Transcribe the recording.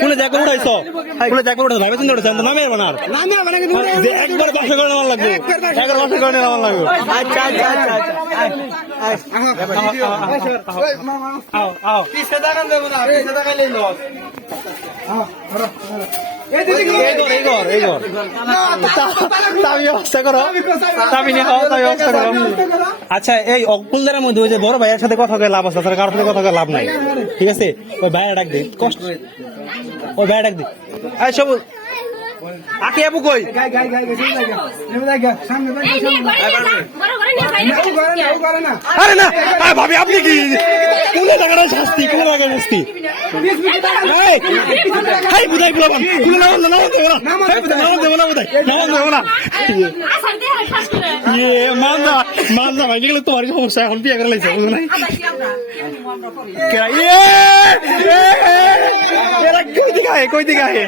কোনে যাকে উঠাইছো কোনে যাকে উঠাইছো ভাইবে চিন্তা উঠাইছো নামে বানার যে একবার বাসা করে নেওয়ার লাগবে একবার বাসা করে নেওয়ার লাগবে আচ্ছা আচ্ছা আচ্ছা আচ্ছা পিছে দেখান দেবো না পিছে দেখাইলে লস আচ্ছা এই অকুলদারের মধ্যে ওই যে বড় ভাইয়ের সাথে কথা লাভ আছে কারোর সাথে কথা লাভ নাই ঠিক আছে ওই ভাইয়া ডাক দিই কষ্ট ওই ভাইয়া ডাক দিই সব আকে আপু কই আরে না ভাবি আপনি কি কোন জায়গাটা শাস্তি কোন জায়গায় শাস্তি বুঝাই বললাম দেবো না বুঝাই দেবো না মানদা ভাই গেলে তোমার সমস্যা এখন বিয়ে করে লাগছে বুঝলো না কই দিকে আহে